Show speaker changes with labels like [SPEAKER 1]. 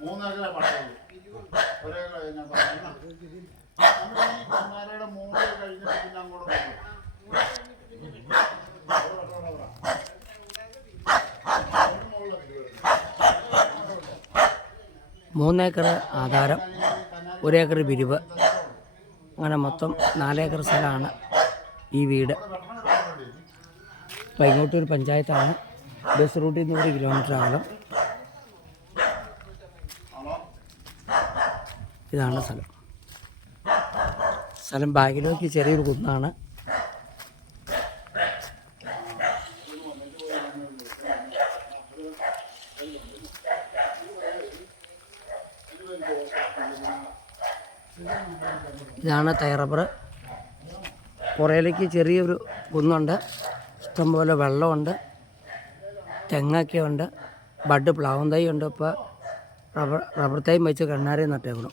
[SPEAKER 1] മൂന്ന് കഴിഞ്ഞിട്ട്
[SPEAKER 2] മൂന്നേക്കർ ആധാരം ഒരേക്കർ വിരിവ് അങ്ങനെ മൊത്തം നാലേക്കർ സ്ഥലമാണ് ഈ വീട് പൈങ്ങോട്ടൂർ പഞ്ചായത്താണ്. ബസ് റൂട്ടിൽ ഒരു കിലോമീറ്റർ അകലം. ഇതാണ് സ്ഥലം. സ്ഥലം ബാഗിലേക്ക് ചെറിയൊരു കുന്നാണ്. ഇതാണ് തൈറബ്ബർ പുറയിലേക്ക് ചെറിയൊരു കുന്നുണ്ട്. ഇഷ്ടംപോലെ വെള്ളമുണ്ട്. തെങ്ങൊക്കെ ഉണ്ട് ബഡ് പ്ലാവും തൈ ഉണ്ട് ഇപ്പോൾ റബ്ബർ റബ്ബർ തൈ വെച്ച് കണ്ണാരെ നട്ടേക്കണം